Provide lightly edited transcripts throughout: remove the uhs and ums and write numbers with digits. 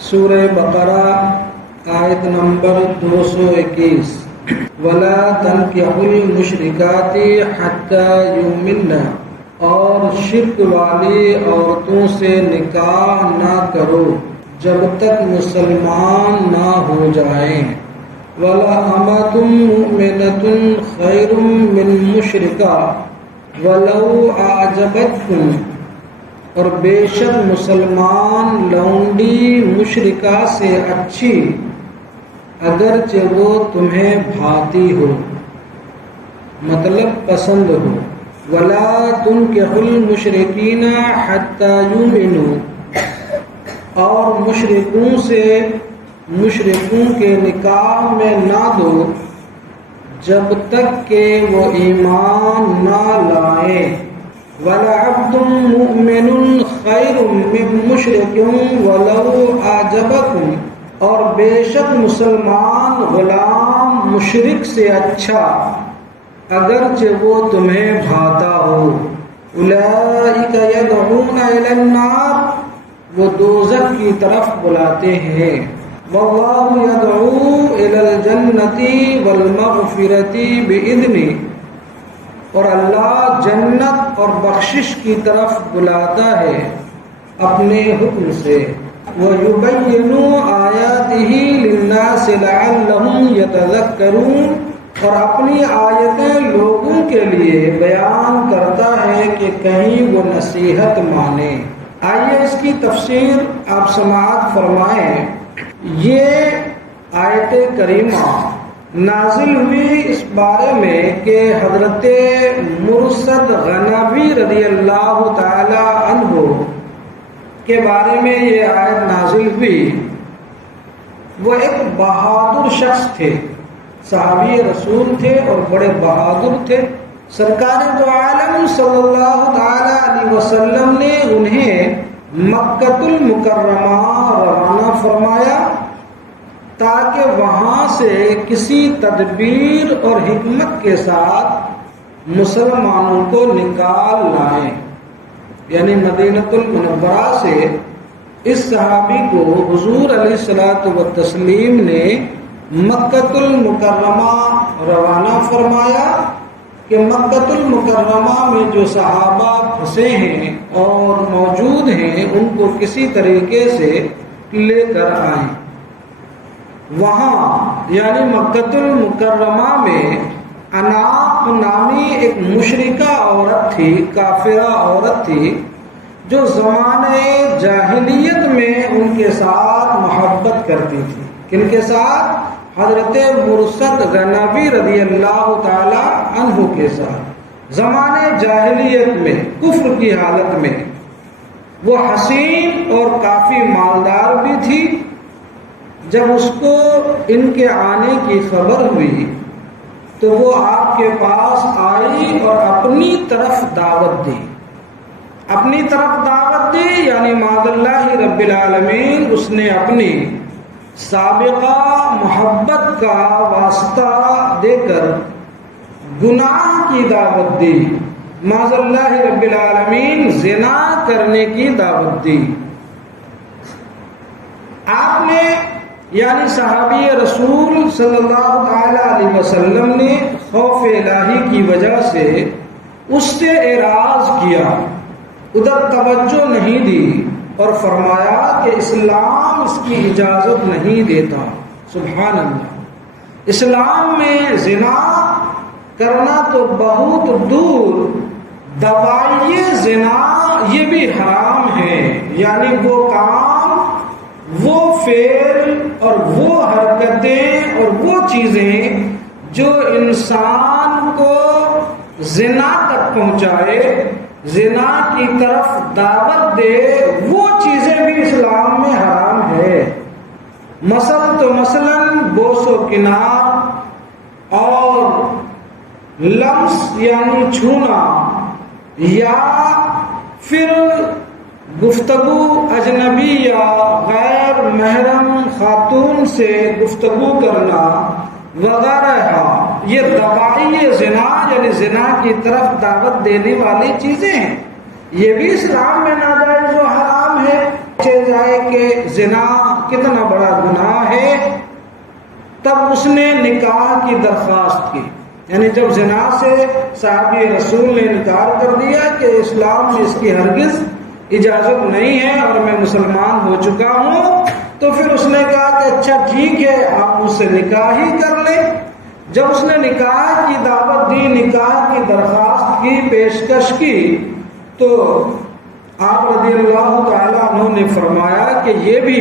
سورہ بقرہ آیت نمبر 221 وَلَا تَنْكِحُوا الْمُشْرِكَاتِ حَتَّى يُؤْمِنَّ اور شرک والی عورتوں سے نکاح نہ کرو جب تک مسلمان نہ ہو جائیں۔ وَلَأَمَةٌ مُؤْمِنَةٌ خَيْرٌ مِّن مُشْرِكَةٍ وَلَوْ أَعْجَبَتْكُمْ اور بے شک مسلمان لونڈی مشرکہ سے اچھی اگرچہ وہ تمہیں بھاتی ہو، مطلب پسند ہو۔ وَلَا تُنْكِحُوا الْمُشْرِكِينَ حَتَّى يُؤْمِنُوا اور مشرکوں کے نکاح میں نہ دو جب تک کہ وہ ایمان نہ لائیں۔ وَلَعَبْدٌ مُؤْمِنٌ خَيْرٌ مِّن مُشْرِكٍ وَلَوْ أَعْجَبَكُمْ اور بے شک مسلمان غلام مشرک سے اچھا اگرچہ وہ تمہیں بھاتا ہو۔ أُولَئِكَ يَدْعُونَ إِلَى النَّارِ وہ دوزخ کی طرف بلاتے ہیں۔ وَاللَّهُ يَدْعُو إِلَى الْجَنَّةِ وَالْمَغْفِرَةِ بِإِذْنِهِ اور اللہ جنت اور بخشش کی طرف بلاتا ہے اپنے حکم سے۔ وَيُبَيِّنُ آيَاتِهِ لِلنَّاسِ لَعَلَّهُمْ يَتَذَكَّرُونَ اور اپنی آیتیں لوگوں کے لیے بیان کرتا ہے کہ کہیں وہ نصیحت مانیں۔ آئیے اس کی تفسیر آپ سماعت فرمائیں۔ یہ آیت کریمہ نازل ہوئی اس بارے میں کہ حضرت مرثد غنوی رضی اللہ تعالی عنہ کے بارے میں یہ آیت نازل ہوئی۔ وہ ایک بہادر شخص تھے، صحابی رسول تھے اور بڑے بہادر تھے۔ سرکار دو عالم صلی اللہ تعالی علیہ وسلم نے انہیں مکہ المکرمہ روانہ فرمایا تاکہ وہاں سے کسی تدبیر اور حکمت کے ساتھ مسلمانوں کو نکال لائیں، یعنی مدینہ المنورہ سے اس صحابی کو حضور علیہ الصلوۃ والتسلیم نے مکہ المکرمہ روانہ فرمایا کہ مکہ المکرمہ میں جو صحابہ پھنسے ہیں اور موجود ہیں ان کو کسی طریقے سے لے کر آئیں۔ وہاں یعنی مکہ المکرمہ میں اناق نامی ایک مشرکہ عورت تھی، کافرہ عورت تھی، جو زمانے جاہلیت میں ان کے ساتھ محبت کرتی تھی۔ کن کے ساتھ؟ حضرت مرثد غنوی رضی اللہ تعالی عنہ کے ساتھ۔ زمانے جاہلیت میں کفر کی حالت میں وہ حسین اور کافی مالدار بھی تھی۔ جب اس کو ان کے آنے کی خبر ہوئی تو وہ آپ کے پاس آئی اور اپنی طرف دعوت دی۔ اپنی طرف دعوت دی یعنی معاذ اللہ رب العالمین اس نے اپنی سابقہ محبت کا واسطہ دے کر گناہ کی دعوت دی، معاذ اللہ رب العالمین زنا کرنے کی دعوت دی۔ آپ نے یعنی صحابی رسول صلی اللہ تعالی علیہ وسلم نے خوف الہی کی وجہ سے اس سے اعراض کیا، ادھر توجہ نہیں دی اور فرمایا کہ اسلام اس کی اجازت نہیں دیتا۔ سبحان اللہ، اسلام میں زنا کرنا تو بہت دور، دوائیے زنا یہ بھی حرام ہے، یعنی وہ کام، وہ فعل اور وہ حرکتیں اور وہ چیزیں جو انسان کو زنا تک پہنچائے، زنا کی طرف دعوت دے، وہ چیزیں بھی اسلام میں حرام ہے۔ مثلاً بوس و کنار اور لمس یعنی چھونا، یا پھر گفتگو اجنبی یا غیر محرم خاتون سے گفتگو کرنا وغیرہ، یہ دوائی زنا یعنی زنا کی طرف دعوت دینے والی چیزیں ہیں، یہ بھی اسلام میں ناجائز و حرام ہے۔ جائے کہ زنا کتنا بڑا گناہ ہے، تب اس نے نکاح کی درخواست کی. یعنی جب زنا سے صحابی رسول نے انکار کر دیا کہ اسلام میں اس کی ہرگز اجازت نہیں ہے اور میں مسلمان ہو چکا ہوں، تو پھر اس نے کہا کہ اچھا ٹھیک ہے، آپ مجھ سے نکاح ہی کر لیں. جب اس نے نکاح کی دعوت دی، نکاح کی درخواست کی، پیشکش کی، تو آپ رضی اللہ تعالیٰ عنہ نے فرمایا کہ یہ بھی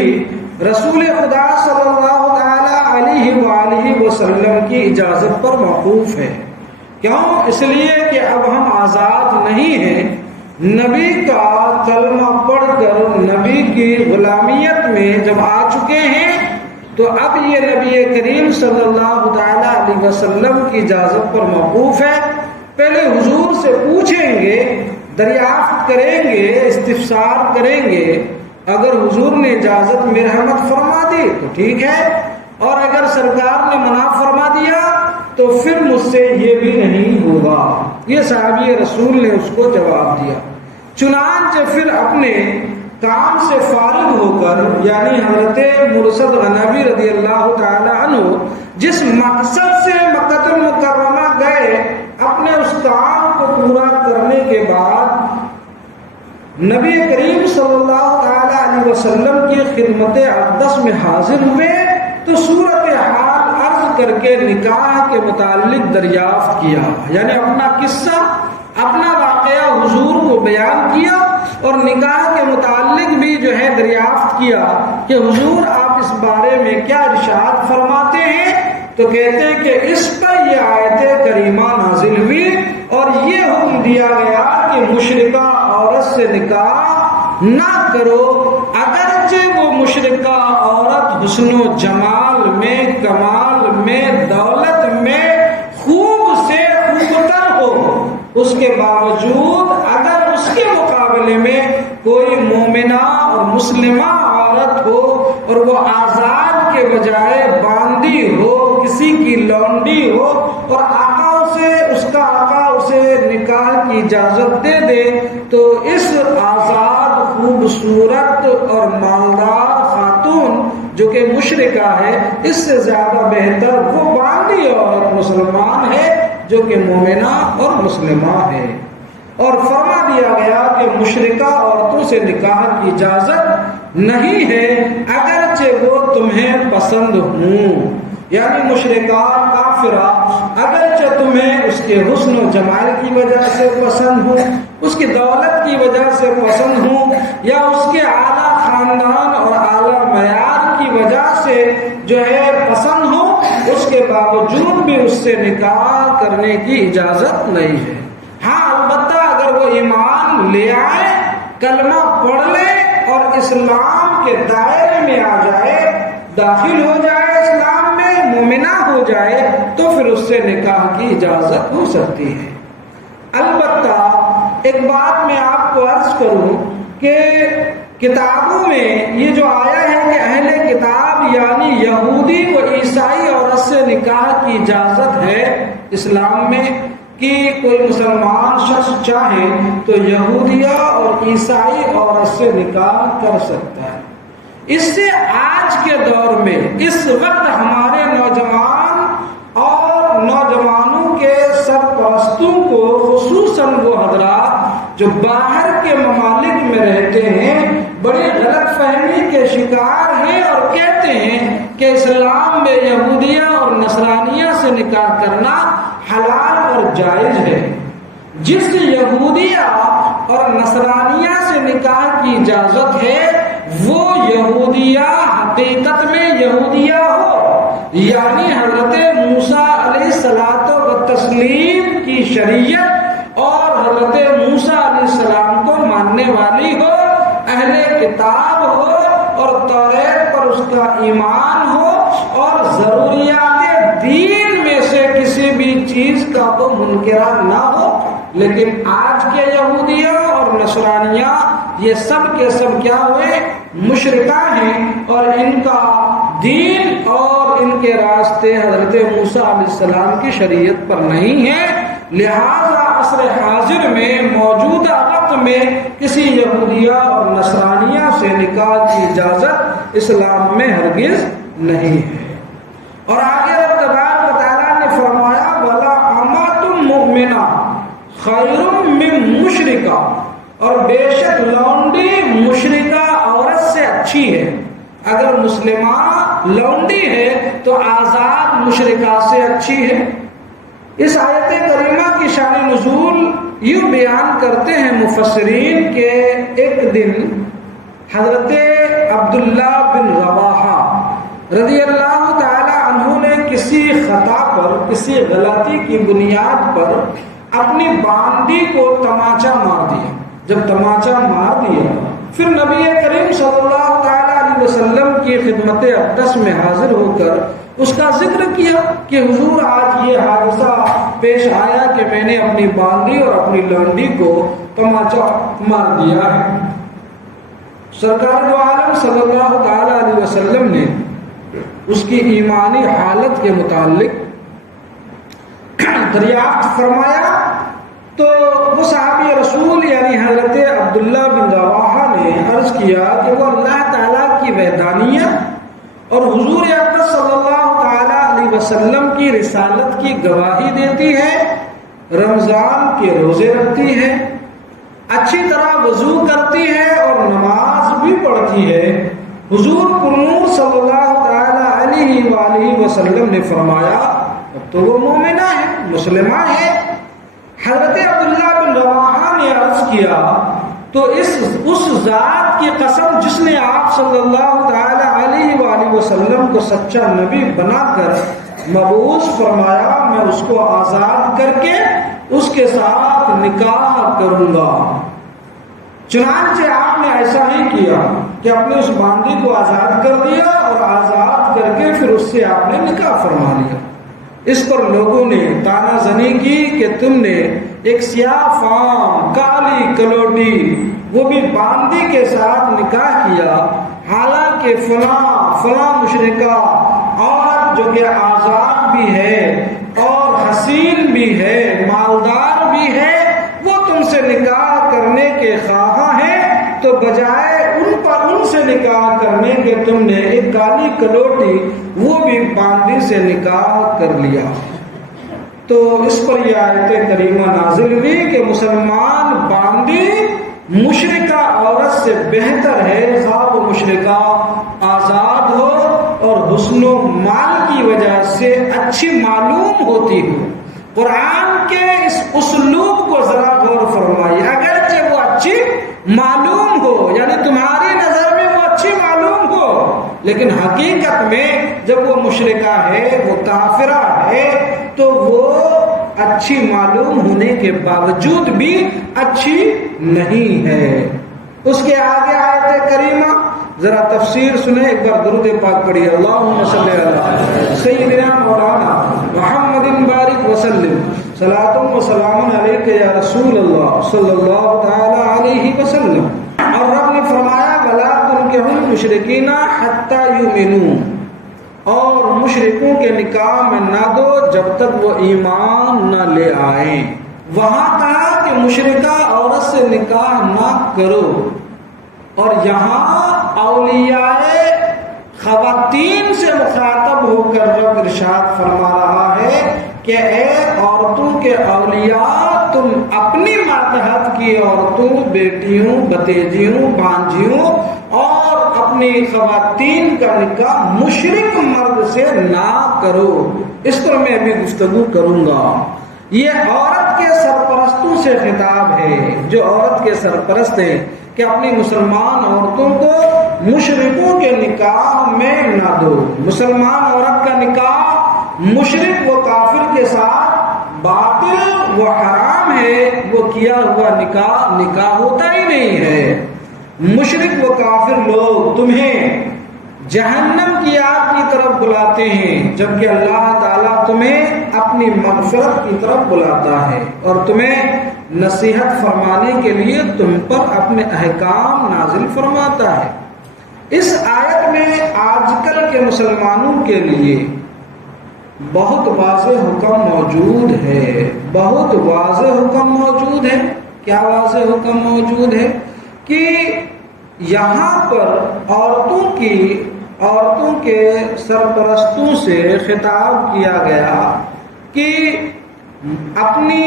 رسول خدا صلی اللہ تعالیٰ علیہ وآلہ وسلم کی اجازت پر موقوف ہے. کیوں؟ اس لیے کہ اب ہم آزاد نہیں ہیں. نبی کا کلمہ پڑھ کر نبی کی غلامیت میں جب آ چکے ہیں، تو اب یہ نبی کریم صلی اللہ تعالیٰ علیہ وسلم کی اجازت پر موقوف ہے. پہلے حضور سے پوچھیں گے، دریافت کریں گے، استفسار کریں گے. اگر حضور نے اجازت میں رحمت فرما دی تو ٹھیک ہے، اور اگر سرکار نے منع فرما دیا تو پھر مجھ سے یہ بھی نہیں ہوگا. یہ صحابی رسول نے اس کو جواب دیا. چنانچہ پھر اپنے کام سے فارغ ہو کر، یعنی حضرت مرشد غنوی رضی اللہ تعالی عنہ جس مقصد سے مکہ المکرمہ گئے، اپنے اس کام کو پورا کرنے کے بعد نبی کریم صلی اللہ تعالی علیہ وسلم کی خدمت اقدس میں حاضر ہوئے تو صورتحال عرض کر کے نکاح کے متعلق دریافت کیا. یعنی اپنا قصہ، اپنا واقعہ حضور کو بیان کیا، اور نکاح کے متعلق بھی جو ہے دریافت کیا کہ حضور آپ اس بارے میں کیا ارشاد فرماتے ہیں. تو کہتے ہیں کہ اس پر یہ آیت کریمہ نازل ہوئی اور یہ حکم دیا گیا کہ مشرکہ عورت سے نکاح نہ کرو، اگرچہ وہ مشرکہ عورت حسن و جمال میں، کمال میں، دولت میں خوب سے خوبتر ہو. اس کے باوجود اگر اس کے مقابلے میں کوئی مومنہ اور مسلمہ عورت ہو اور وہ آزاد کے بجائے باندی ہو، کسی کی لونڈی ہو، اور اس کا آقا اسے نکاح کی اجازت دے دے، تو اس آزاد، خوبصورت اور مالدار خاتون جو کہ مشرکہ ہے، اس سے زیادہ بہتر وہ باندی عورت مسلمان ہے جو کہ مومنہ اور مسلمہ ہے. اور فرما دیا گیا کہ مشرکہ عورتوں سے نکاح کی اجازت نہیں ہے اگرچہ وہ تمہیں پسند ہوں. یعنی مشرکہ کافرہ اگرچہ تمہیں اس کے حسن و جمال کی وجہ سے پسند ہو، اس کی دولت کی وجہ سے پسند ہو، یا اس کے اعلیٰ خاندان اور اعلیٰ معیار کی وجہ سے جو ہے پسند ہو، اس کے باوجود بھی اس سے نکاح کرنے کی اجازت نہیں ہے. ہاں البتہ اگر وہ ایمان لے آئے، کلمہ پڑھ لے اور اسلام کے دائرے میں آ جائے، داخل ہو جائے اسلام میں، مومنہ ہو جائے، تو پھر اس سے نکاح کی اجازت ہو سکتی ہے. البتہ ایک بات میں آپ کو عرض کروں کہ کتابوں میں یہ جو آیا ہے کہ اہل کتاب یعنی یہودی و عیسائی عورت سے نکاح کی اجازت ہے اسلام میں، کہ کوئی مسلمان شخص چاہے تو یہودیہ اور عیسائی عورت سے نکاح کر سکتا ہے. اس سے آج کے دور میں اس وقت ہمارے نوجوان اور نوجوانوں کے سرپرستوں کو، خصوصاً وہ حضرات جو باہر کے ممالک میں رہتے ہیں، بڑی غلط فہمی کے شکار ہیں اور کہتے ہیں کہ اسلام میں یہودیہ اور نصرانیہ سے نکاح کرنا حلال اور جائز ہے. جس یہودیہ اور نصرانیہ سے نکاح کی اجازت ہے وہ یہودیہ حقیقت میں یہودیہ ہو، یعنی حضرت موسیٰ علیہ الصلوۃ والتسلیم کی شریعت اور حضرت موسیٰ علیہ السلام کو ماننے والی ہو، اہل کتاب ہو اور توریت پر اس کا ایمان ہو، اور ضروریات دین میں سے کسی بھی چیز کا وہ منکرہ نہ ہو. لیکن آج کے یہودیہ اور نصرانیہ یہ سب کے سب کیا ہوئے؟ مشرکہ ہیں، اور ان کا دین اور ان کے راستے حضرت موسیٰ علیہ السلام کی شریعت پر نہیں ہے. لہذا عصر حاضر میں موجودہ وقت میں کسی یہودیہ اور نصرانیہ سے نکاح کی اجازت اسلام میں ہرگز نہیں ہے۔ اور آگے رب تبارک و تعالیٰ نے فرمایا وَلَا أَمَةٌ مُؤْمِنَةٌ خَيْرٌ مِّن مُشْرِكَةٍ، اور بے شک لونڈی مشرکہ عورت سے اچھی ہے۔ اگر مسلمہ لونڈی ہے تو آزاد مشرکہ سے اچھی ہے۔ اس آیت کریمہ کی شان نزول یوں بیان کرتے ہیں مفسرین کہ ایک دن حضرت عبداللہ بن رواحہ رضی اللہ تعالی عنہ نے کسی خطا پر، کسی غلطی کی بنیاد پر اپنی باندی کو تماچا مار دیا۔ جب تماچا مار دیا پھر نبی کریم صلی اللہ تعالی علیہ وسلم کی خدمت اقدس میں حاضر ہو کر اس کا ذکر کیا کہ حضور آج یہ حادثہ پیش آیا کہ میں نے اپنی باندی اور اپنی لونڈی کو تماچا مار دیا ہے۔ سرکار دو عالم صلی اللہ تعالی علیہ وسلم نے اس کی ایمانی حالت کے متعلق دریافت فرمایا تو وہ صحابی رسول یعنی حضرت عبداللہ بن رواحہ نے عرض کیا کہ وہ اللہ تعالیٰ کی وحدانیت اور حضور اقدس صلی اللہ تعالی علیہ وسلم کی رسالت کی گواہی دیتی ہے، رمضان کے روزے رکھتی ہے، اچھی طرح وضو کرتی ہے اور نماز بھی پڑھتی ہے۔ حضور پرنور صلی اللہ تعالی علیہ وآلہ وسلم نے فرمایا اب تو وہ مومنہ ہے، مسلمہ ہے۔ حضرت عبداللہ بن رواحہ نے عرض کیا تو اس ذات کی قسم جس نے آپ صلی اللہ تعالی علیہ وآلہ وسلم کو سچا نبی بنا کر مبعوث فرمایا، میں اس کو آزاد کر کے اس کے ساتھ نکاح کروں گا۔ چنانچہ آپ نے ایسا ہی کیا کہ اپنے اس باندی کو آزاد کر دیا اور آزاد کر کے پھر اس سے آپ نے نکاح فرما لیا۔ اس پر لوگوں نے تانا زنی کی کہ تم نے ایک سیاہ فام کالی کلوٹی وہ بھی باندی کے ساتھ نکاح کیا، حالانکہ فلاں مشرکہ عورت جو کہ آزاد بھی ہے اور حسین بھی ہے، مالدار بھی ہے، وہ تم سے نکاح کرنے کے خواہاں ہیں، تو بجائے ان سے نکاح کرنے کے تم نے ایک کالی کلوٹی وہ بھی باندی سے نکاح کر لیا۔ تو اس پر یہ آیت کریمہ نازل ہوئی کہ مسلمان باندی مشرکہ عورت سے بہتر ہے، خواہ وہ مشرکہ آزاد ہو اور حسن و مال کی وجہ سے اچھی معلوم ہوتی ہو۔ قرآن کے اس اسلوب کو ذرا غور فرمائیے، اگرچہ وہ اچھی معلوم ہو، یعنی تمہاری نظر میں وہ اچھی معلوم ہو، لیکن حقیقت میں جب وہ مشرکہ ہے، وہ کافرہ ہے، تو وہ اچھی معلوم ہونے کے باوجود بھی اچھی نہیں ہے۔ اس کے آگے آیت کریمہ ذرا تفسیر سنیں، ایک بار درود پاک پڑھیے، اللہم صلی علی سیدنا مولانا محمد بارک وسلم، صلاۃ و سلام علیک یا رسول اللہ صلی اللہ تعالی علیہ وسلم۔ اور رب نے فرمایا ولا تنکحوا المشرکین حتی یؤمنوا، اور مشرکوں کے نکاح میں نہ دو جب تک وہ ایمان نہ لے آئیں۔ وہاں کہا کہ مشرکہ عورت سے نکاح نہ کرو، اور یہاں اولیاء خواتین سے مخاطب ہو کر رب ارشاد فرما رہا ہے کہ اے عورتوں کے اولیاء، تم اپنی ماتحت کی عورتوں، بیٹیوں، بھتیجیوں، بھانجیوں اور اپنی خواتین کا نکاح مشرک مرد سے نہ کرو۔ اس پر میں ابھی گفتگو کروں گا۔ یہ عورت کے سرپرستوں سے خطاب ہے، جو عورت کے سرپرست ہیں، کہ اپنی مسلمان عورتوں کو مشرکوں کے نکاح میں نہ دو۔ مسلمان عورت کا نکاح مشرک و کافر کے ساتھ باطل و حرام ہے، وہ کیا ہوا نکاح ہوتا ہی نہیں ہے۔ مشرک و کافر لوگ تمہیں جہنم کی آگ کی طرف بلاتے ہیں، جبکہ اللہ تعالیٰ تمہیں اپنی مغفرت کی طرف بلاتا ہے اور تمہیں نصیحت فرمانے کے لیے تم پر اپنے احکام نازل فرماتا ہے۔ اس آیت میں آج کل کے مسلمانوں کے لیے بہت واضح حکم موجود ہے، بہت واضح حکم موجود ہے۔ کیا واضح حکم موجود ہے؟ کہ یہاں پر عورتوں کے سرپرستوں سے خطاب کیا گیا کہ اپنی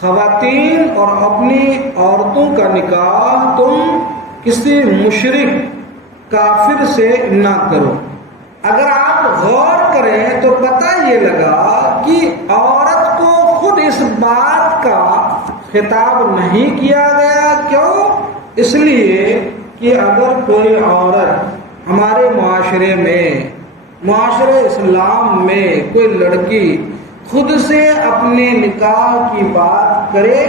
خواتین اور اپنی عورتوں کا نکاح تم کسی مشرک کافر سے نہ کرو۔ اگر آپ غور کریں تو پتہ یہ لگا کہ عورت کو خود اس بات کا خطاب نہیں کیا گیا۔ کیوں؟ اس لیے کہ اگر کوئی عورت ہمارے معاشرے اسلام میں کوئی لڑکی خود سے اپنے نکاح کی بات کرے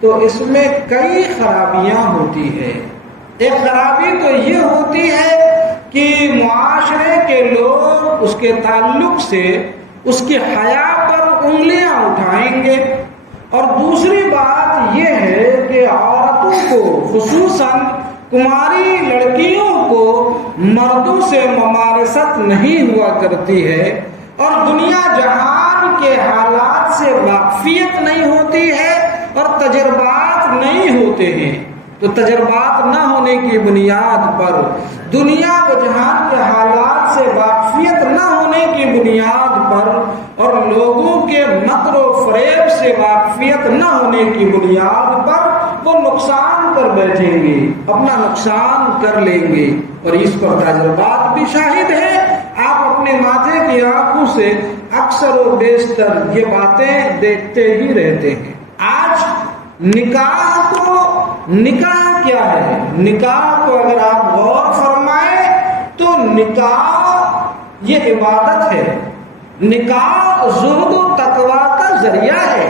تو اس میں کئی خرابیاں ہوتی ہیں۔ ایک خرابی تو یہ ہوتی ہے کہ معاشرے کے لوگ اس کے تعلق سے اس کے حیا پر انگلیاں اٹھائیں گے، اور دوسری بات یہ ہے کہ عورتوں کو خصوصاً کماری لڑکیوں کو مردوں سے ممارست نہیں ہوا کرتی ہے، اور دنیا جہان کے حالات سے واقفیت نہیں ہوتی ہے، اور تجربات نہیں ہوتے ہیں۔ تو تجربات نہ ہونے کی بنیاد پر، دنیا و جہان کے حالات سے واقفیت نہ ہونے کی بنیاد پر، اور لوگوں کے مکر و فریب سے واقفیت نہ ہونے کی بنیاد پر وہ نقصان پر بیٹھیں گے، اپنا نقصان کر لیں گے، اور اس پر تجربات بھی شاہد ہیں۔ آپ اپنے ماتھے کی آنکھوں سے اکثر و بیشتر یہ باتیں دیکھتے ہی رہتے ہیں۔ آج نکاح کیا ہے؟ نکاح کو اگر آپ غور فرمائیں تو نکاح یہ عبادت ہے، نکاح زہد و تقویٰ کا ذریعہ ہے۔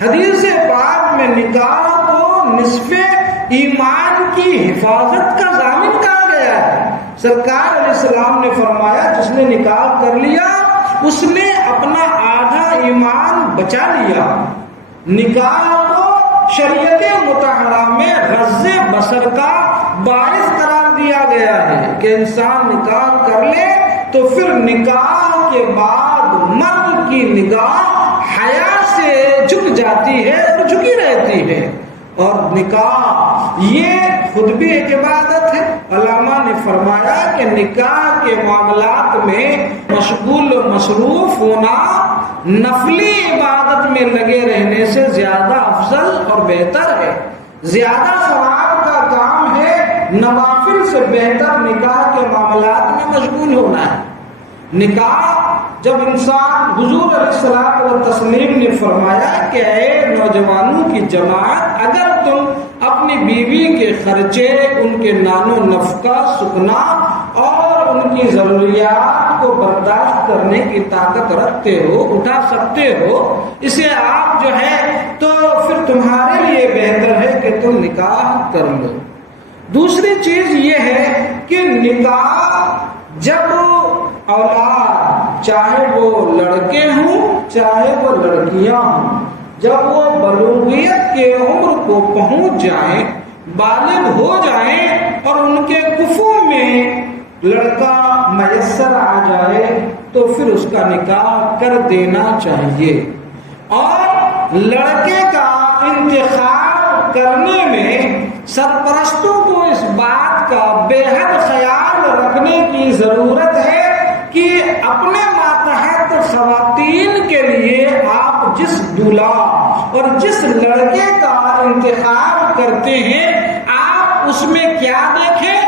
حدیث پاک میں نکاح کو نصف ایمان کی حفاظت کا ضامن کہا گیا ہے۔ سرکار علیہ السلام نے فرمایا جس نے نکاح کر لیا اس نے اپنا آدھا ایمان بچا لیا۔ نکاح کو شریعت مطہرہ میں غض بصر کا باعث قرار دیا گیا ہے کہ انسان نکاح کر لے تو پھر نکاح کے بعد مرد کی نگاہ حیا سے جھک جاتی ہے اور جھکی رہتی ہے، اور نکاح یہ خود بھی ایک عبادت ہے۔ علامہ نے فرمایا کہ نکاح کے معاملات میں مشغول و مصروف ہونا نفلی عبادت میں لگے رہنے سے زیادہ افضل اور بہتر ہے، زیادہ ثواب کا کام ہے، نوافل سے بہتر نکاح کے معاملات میں مشغول ہونا ہے۔ نکاح جب انسان، حضور علیہ الصلوۃ والتسلیم نے فرمایا کہ اے نوجوانوں کی جماعت، اگر تم اپنی بیوی کے خرچے، ان کے نان و نفقہ، سکنا اور ان کی ضروریات کو برداشت کرنے کی طاقت رکھتے ہو، اٹھا سکتے ہو، اسے آپ جو ہے تو پھر تمہارے لیے بہتر ہے کہ تم نکاح کر لو۔ دوسری چیز یہ ہے کہ نکاح جب اولاد، چاہے وہ لڑکے ہوں چاہے وہ لڑکیاں ہوں، جب وہ بلوغیت کے عمر کو پہنچ جائیں، بالغ ہو جائیں، اور ان کے کفوں میں لڑکا میسر آ جائے تو پھر اس کا نکاح کر دینا چاہیے۔ اور لڑکے کا انتخاب کرنے میں سرپرستوں کو اس بات کا بے حد خیال رکھنے کی ضرورت ہے کہ اپنے ماتحت خواتین کے لیے آپ جس دولہا اور جس لڑکے کا انتخاب کرتے ہیں آپ اس میں کیا دیکھیں۔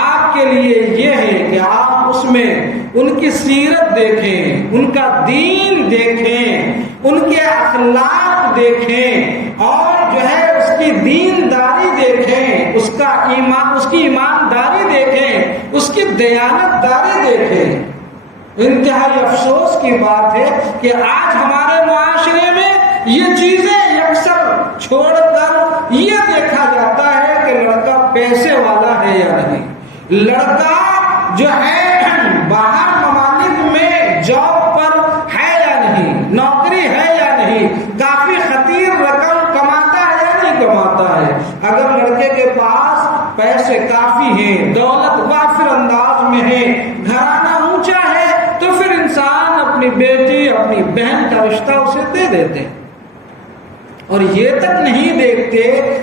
آپ کے لیے یہ ہے کہ آپ اس میں ان کی سیرت دیکھیں، ان کا دین دیکھیں، ان کے اخلاق دیکھیں، اور جو ہے اس کی دینداری دیکھیں، اس کی ایمانداری دیکھیں، اس کی دیانت داری دیکھیں۔ انتہائی افسوس کی بات ہے کہ آج ہمارے معاشرے میں یہ چیزیں یکسر چھوڑ کر یہ دیکھا جاتا ہے کہ لڑکا پیسے والا ہے یا نہیں، لڑکا جو ہے باہر ممالک میں جاب پر ہے یا نہیں، نوکری ہے یا نہیں، کافی خطیر رقم کماتا ہے یا نہیں کماتا ہے۔ اگر لڑکے کے پاس پیسے کافی ہیں، دولت وافر انداز میں ہے، گھرانہ اونچا ہے، تو پھر انسان اپنی اپنی بہن کا رشتہ اسے دے دیتے ہیں، اور یہ تک نہیں دیکھتے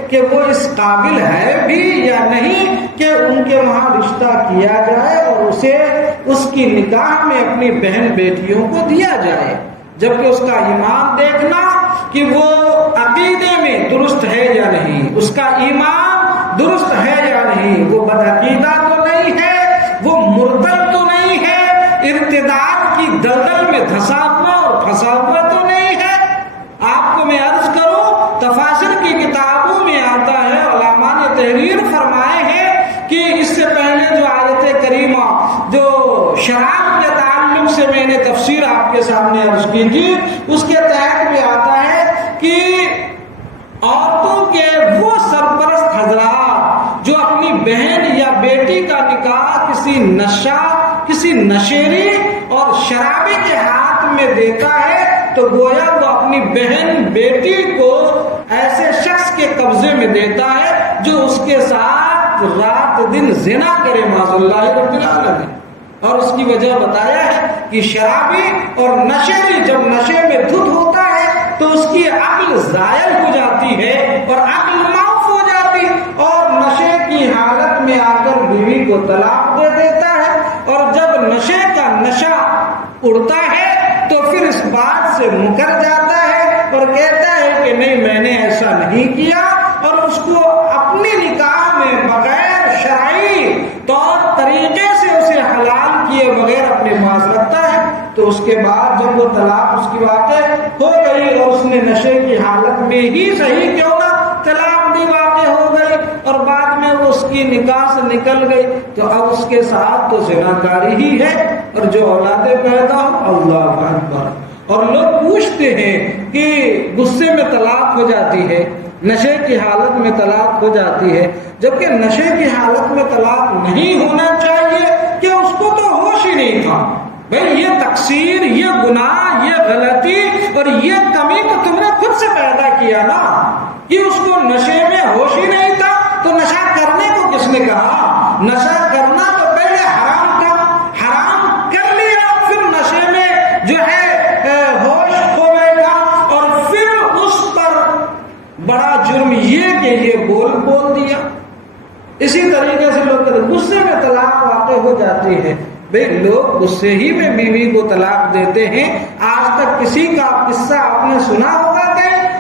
کہ وہ اس قابل ہے بھی یا نہیں کہ ان کے وہاں رشتہ کیا جائے اور اسے اس کی نکاح میں اپنی بہن بیٹیوں کو دیا جائے، جبکہ اس کا ایمان دیکھنا کہ وہ عقیدے میں درست ہے یا نہیں، اس کا ایمان درست ہے یا نہیں، وہ بدعقیدہ تو نہیں ہے، وہ مرتد تو نہیں ہے، ارتداد کی دلدل میں دھسا ہوا اور پھنسا ہوا تو نہیں ہے۔ آپ کو میں عرض کروں، تفاسیر کی کتابوں میں آتا ہے، علماء نے تحریر فرمائے ہیں کہ اس سے پہلے جو آیت کریمہ جو شراب کے تعلق سے میں نے تفسیر آپ کے سامنے عرض کی تھی، اس کے تحت بھی آتا ہے کہ عورتوں کے وہ سرپرست حضرات جو اپنی بہن یا بیٹی کا نکاح کسی نشیری اور شرابی کے ہاتھ میں دیتا ہے تو گویا وہ اپنی بہن بیٹی کو ایسے شخص کے قبضے میں دیتا ہے جو اس کے ساتھ رات دن زنا کرے، معاذ اللہ رب العالمین۔ اور اس کی وجہ بتایا ہے کہ شرابی اور نشیری جب نشے میں دھت ہوتا ہے تو اس کی عقل زائل ہو جاتی ہے اور عقل معاف ہو جاتی، اور نشے کی حالت میں آ کر بیوی کو طلاق دے دیتا ہے، اور جب نشے کا نشہ اڑتا ہے تو پھر اس بات سے مکر جاتا ہے اور کہتا ہے کہ نہیں میں نے ایسا نہیں کیا، اور اس کو اپنی نکاح میں بغیر شرعی طور طریقے سے اسے حلال کیے بغیر اپنے پاس رکھتا ہے، تو اس کے بعد جب وہ طلاق اس کی واقع ہو گئی اور اس نے نشے کی حالت میں ہی صحیح کیوں نہ طلاق بھی واقع ہو گئی اور بعد میں وہ اس کی نکاح سے نکل گئی، تو اب اس کے ساتھ تو زناکاری ہی ہے، اور جو اولادیں پیدا ہو، اللہ اکبر۔ اور لوگ پوچھتے ہیں کہ غصے میں طلاق ہو جاتی ہے، نشے کی حالت میں طلاق ہو جاتی ہے، جبکہ نشے کی حالت میں طلاق نہیں ہونا چاہیے کہ اس کو تو ہوش ہی نہیں تھا۔ بھئی یہ تقصیر، یہ گناہ، یہ غلطی اور یہ کمی تو تم نے خود سے پیدا کیا نا، کہ اس کو نشے میں ہوش ہی نہیں تھا، تو نشہ کرنے کو کس نے کہا؟ نشہ کرنا تو پہلے حرام تھا، حرام کر لیا، پھر نشے میں جو ہے ہوش کھو بیٹھا، اور پھر اس پر بڑا جرم یہ کہ یہ بول دیا۔ اسی طریقے سے لوگ غصے میں طلاق واقع ہو جاتی ہے، بھئی لوگ غصے ہی میں بیوی کو طلاق دیتے ہیں۔ آج تک کسی کا قصہ آپ نے سنا ہوگا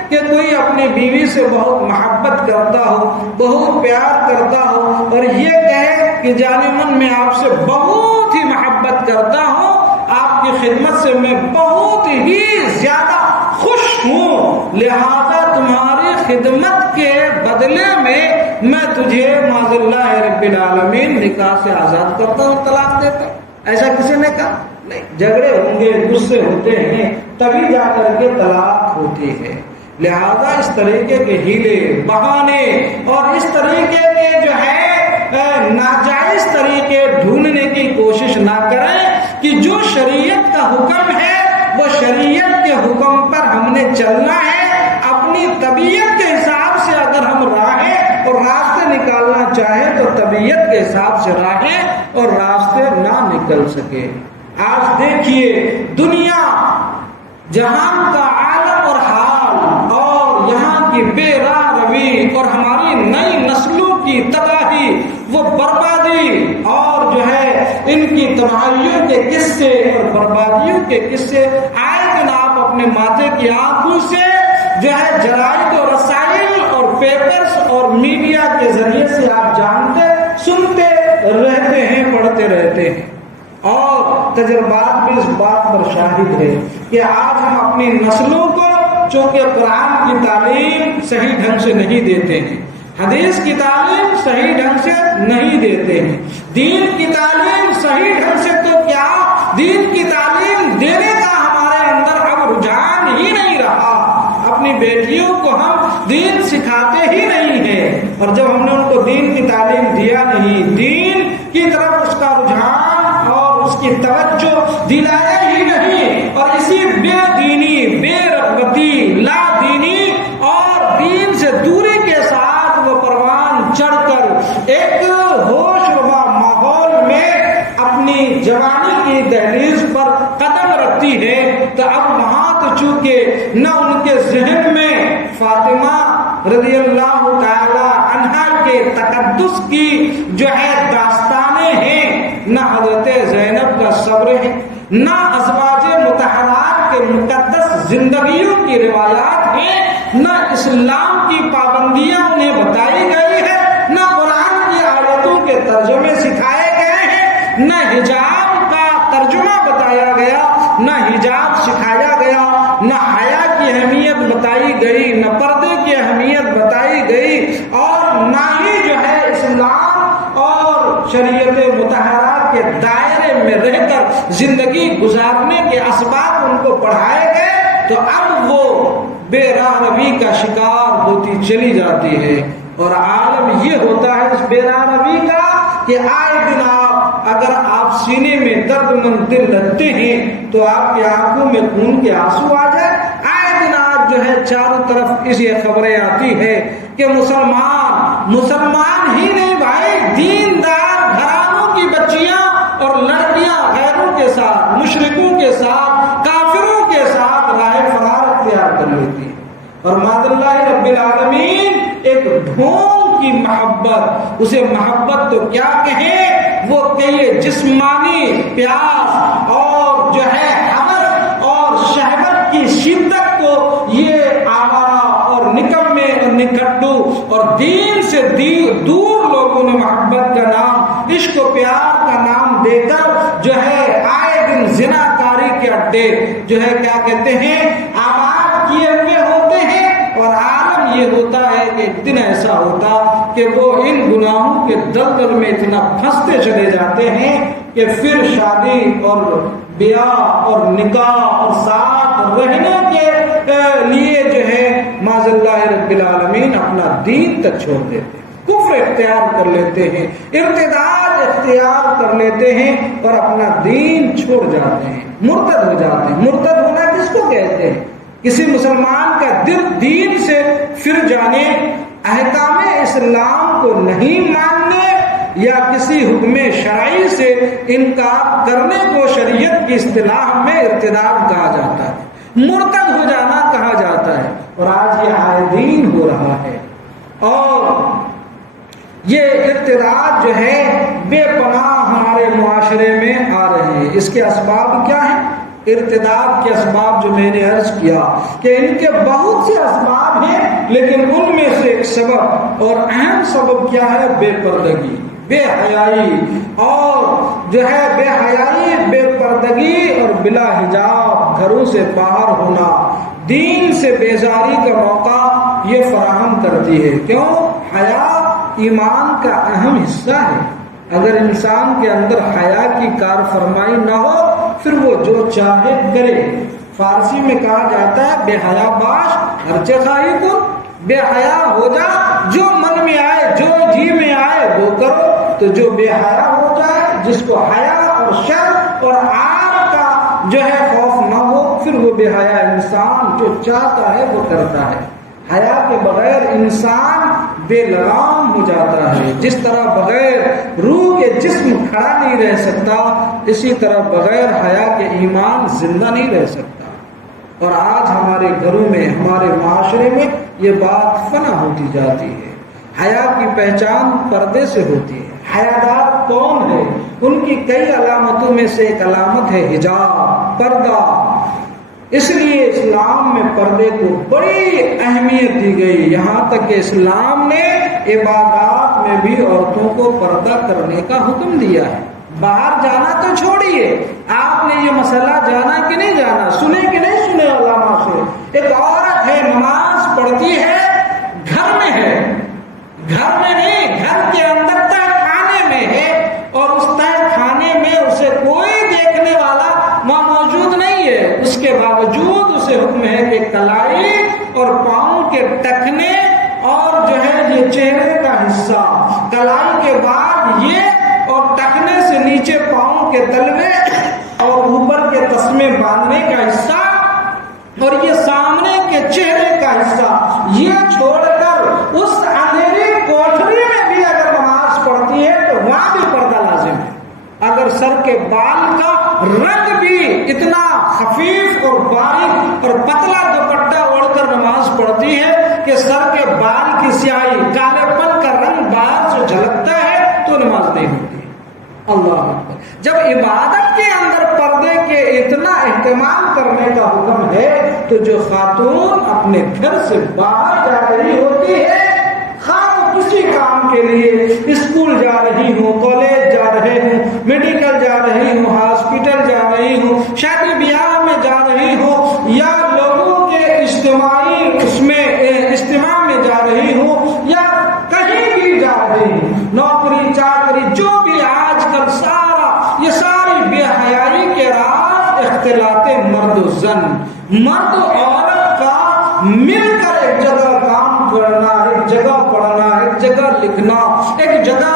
کہ کوئی اپنی بیوی سے بہت محبت کرتا ہو، بہت پیار کرتا ہو، اور یہ کہے کہ جان من میں آپ سے بہت ہی محبت کرتا ہوں، آپ کی خدمت سے میں بہت ہی زیادہ خوش ہوں، لہذا تمہاری خدمت کے بدلے میں تجھے معاذ اللہ رب العالمین نکاح سے آزاد کرتا ہوں، طلاق دیتا ہوں۔ ایسا کسی نے کہا؟ نہیں، جھگڑے ہوں گے، غصے ہوتے ہیں، تبھی جا کر کے طلاق ہوتی ہے۔ لہذا اس طریقے کے ہیلے بہانے اور اس طریقے کے جو ہے ناجائز طریقے ڈھونڈنے کی کوشش نہ کریں، کہ جو شریعت کا حکم ہے وہ شریعت کے حکم پر ہم نے چلنا ہے۔ اپنی طبیعت کے حساب سے اگر ہم راہیں اور راستے نکالنا چاہیں تو طبیعت کے حساب سے راہیں اور راستے نہ نکل سکے۔ آج دیکھیے دنیا جہان کا عالم اور حال اور یہاں کی بے راہ روی اور ہماری نئی نسلوں کی تباہی، وہ بربادی اور جو ہے ان کی تباہیوں کے قصے اور بربادیوں کے قصے آئے دن آپ اپنے ماتھے کی آنکھوں سے جو ہے جرائد اور رسائل اور پیپرز اور میڈیا کے ذریعے سے آپ جانتے سنتے رہتے ہیں، پڑھتے رہتے ہیں، اور تجربات بھی اس بات پر شاہد ہے کہ آج ہم اپنی نسلوں کو چونکہ قرآن کی تعلیم صحیح ڈھنگ سے نہیں دیتے ہیں، حدیث کی تعلیم صحیح ڈھنگ سے نہیں دیتے ہیں، دین کی تعلیم صحیح ڈھنگ سے تو کیا دین کی تعلیم دینے کا ہمارے اندر اب رجحان ہی نہیں رہا۔ اپنی بیٹیوں کو ہم دین سکھاتے ہی نہیں ہیں، اور جب ہم نے ان کو دین کی تعلیم دیا نہیں، دین کی طرف اس کا رجحان اور اس کی توجہ دلایا ہی نہیں، اور اسی بے دینی، بے رغبتی، لا دینی اور دین سے دوری کے ساتھ وہ پروان چڑھ کر ایک ہوش ربا ماحول میں اپنی جوانی کی دہلیز پر قدم رکھ کرتی ہے تو اب وہاں تو چونکہ نہ ان کے ذہن میں فاطمہ رضی اللہ تعالی عنہا کے تقدس کی جو ہے داستانیں ہیں، نہ حضرت زینب کا صبر ہے، نہ ازواج مطہرات کے مقدس زندگیوں کی روایات ہیں، نہ اسلام کی پابندیاں انہیں بتائی گئی ہے، نہ قرآن کی آیتوں کے ترجمے سکھائے گئے ہیں، نہ حجاب کا ترجمہ بتایا گیا، نہ حجاب سکھایا گیا، نہ حیا کی اہمیت بتائی گئی، نہ پردے کی اہمیت بتائی گئی، اور نہ ہی جو ہے اسلام اور شریعت مطہرہ کے دائرے میں رہ کر زندگی گزارنے کے اسباب ان کو پڑھائے گئے، تو اب وہ بے راہ روی کا شکار ہوتی چلی جاتی ہے۔ اور عالم یہ ہوتا ہے اس بے راہ روی کا کہ آئے دن اگر آپ سینے میں درد مند دل رکھتے ہیں تو آپ کی آنکھوں میں خون کے آنسو آ جائے۔ آئے دن آج جو ہے چاروں طرف اس یہ خبریں آتی ہے کہ مسلمان ہی نہیں بھائی، دیندار گھرانوں کی بچیاں اور لڑکیاں غیروں کے ساتھ، مشرکوں کے ساتھ، کافروں کے ساتھ راہ فرار اختیار کر لیتی ہیں، اور معاذ اللہ رب العالمین ایک ڈھونگ کی محبت، اسے محبت تو کیا کہیں، وہ کہیے جسمانی پیاس اور جو ہے حوث اور شہوت کی شدت کو یہ آوارہ اور نکمے اور نکھٹو اور دین سے دور لوگوں نے محبت کا نام، عشق و پیار کا نام دے کر جو ہے آئے دن زنا کاری کے اڈے جو ہے کیا کہتے ہیں آباد کیے ہوئے ہوتے ہیں۔ اور عالم یہ ہوتا ہے کہ ایک دن ایسا ہوتا کہ وہ ان گناہوں کے دلدل میں اتنا پھنستے چلے جاتے ہیں کہ پھر شادی اور بیاہ اور نکاح اور ساتھ رہنے کے لیے جو ہے معاذ اللہ رب العالمین اپنا دین تک چھوڑ دیتے ہیں، کفر اختیار کر لیتے ہیں، ارتداد اختیار کر لیتے ہیں اور اپنا دین چھوڑ جاتے ہیں، مرتد ہو جاتے ہیں۔ مرتد ہونا کس کو کہتے ہیں؟ کسی مسلمان کا دل دین سے پھر جانے، احکام اسلام کو نہیں ماننے یا کسی حکم شرعی سے انکار کرنے کو شریعت کی اصطلاح میں ارتداد کہا جاتا ہے، مرتد ہو جانا کہا جاتا ہے، اور آج یہ عائے دین ہو رہا ہے۔ اور یہ ارتداد جو ہے بے پناہ ہمارے معاشرے میں آ رہے ہیں۔ اس کے اسباب کیا ہیں؟ ارتداد کے اسباب جو میں نے عرض کیا کہ ان کے بہت سے اسباب ہیں، لیکن ان میں سے ایک سبب اور اہم سبب کیا ہے؟ بے پردگی، بے حیائی، اور جو ہے بے حیائی، بے پردگی اور بلا حجاب گھروں سے باہر ہونا دین سے بیزاری کا موقع یہ فراہم کرتی ہے۔ کیوں؟ حیا ایمان کا اہم حصہ ہے۔ اگر انسان کے اندر حیا کی کار فرمائی نہ ہو پھر وہ جو چاہے کرے۔ فارسی میں کہا جاتا ہے بے حیا باش ہر چخائی کو، بے حیا ہو جا، جو من میں آئے جو جی میں آئے وہ کرو۔ تو جو بے حیا ہو جائے، جس کو حیا اور شرم اور عار کا جو ہے خوف نہ ہو، پھر وہ بے حیا انسان جو چاہتا ہے وہ کرتا ہے۔ حیا کے بغیر انسان بے لگام ہو جاتا ہے۔ جس طرح بغیر روح کے جسم کھڑا نہیں رہ سکتا، اسی طرح بغیر حیا کے ایمان زندہ نہیں رہ سکتا۔ اور آج ہمارے گھروں میں، ہمارے معاشرے میں یہ بات فنا ہوتی جاتی ہے۔ حیا کی پہچان پردے سے ہوتی ہے۔ حیادار کون ہے؟ ان کی کئی علامتوں میں سے ایک علامت ہے حجاب، پردہ۔ اس لیے اسلام میں پردے کو بڑی اہمیت دی گئی، یہاں تک کہ اسلام نے عبادات میں بھی عورتوں کو پردہ کرنے کا حکم دیا ہے۔ باہر جانا تو چھوڑیے، آپ نے یہ مسئلہ جانا کہ نہیں جانا، سنے کہ نہیں سنے علماء سے؟ ایک عورت ہے، نماز پڑھتی ہے، گھر میں ہے، گھر میں نہیں، گھر کے اندر تہ خانے میں ہے، اور اس تہ خانے میں اسے کوئی دیکھنے والا وہاں موجود نہیں ہے، اس کے باوجود اسے حکم ہے کہ کلائی اور پاؤں کے ٹکنے اور جو ہے یہ چہرے کا حصہ، کلائی کے بعد یہ اور ٹکنے سے نیچے پاؤں کے تلوے اور اوپر کے تسمے باندھنے کا حصہ اور یہ سامنے کے چہرے کا حصہ، یہ چھوڑ کر اس اندھیری کوٹھری میں بھی اگر نماز پڑھتی ہے تو وہاں بھی پردہ لازم ہے۔ اگر سر سر کے بال کا رنگ بھی اتنا خفیف اور باریک اور پتلا دوپٹہ اوڑھ کر نماز پڑھتی ہے کہ سر کے بال کی سیاہی کالے پن کا رنگ باہر سے جھلکتا ہے تو نماز نہیں ہوتی. اللہ اکبر. جب عبادت کے اندر پردے کے اتنا اہتمام کرنے کا حکم ہے تو جو خاتون اپنے گھر سے باہر جا رہی ہوتی ہے، خواہ کسی کام کے لیے اسکول جا رہی ہوں، کالج جا رہے ہوں، میڈیکل جا رہی ہوں، ہاسپٹل جا رہی ہوں، شادی بیاہ میں جا رہی ہوں، یا لوگوں کے اجتماعی اجتماع میں جا رہی ہوں، یا کہیں بھی جا رہی ہوں، نوکری چاکری جو بھی آج کل یہ ساری بے حیائی کے راز اختلاط مرد و زن، مرد و عورت کا مل کر ایک جگہ کام کرنا، ایک جگہ پڑھنا، ایک جگہ لکھنا، ایک جگہ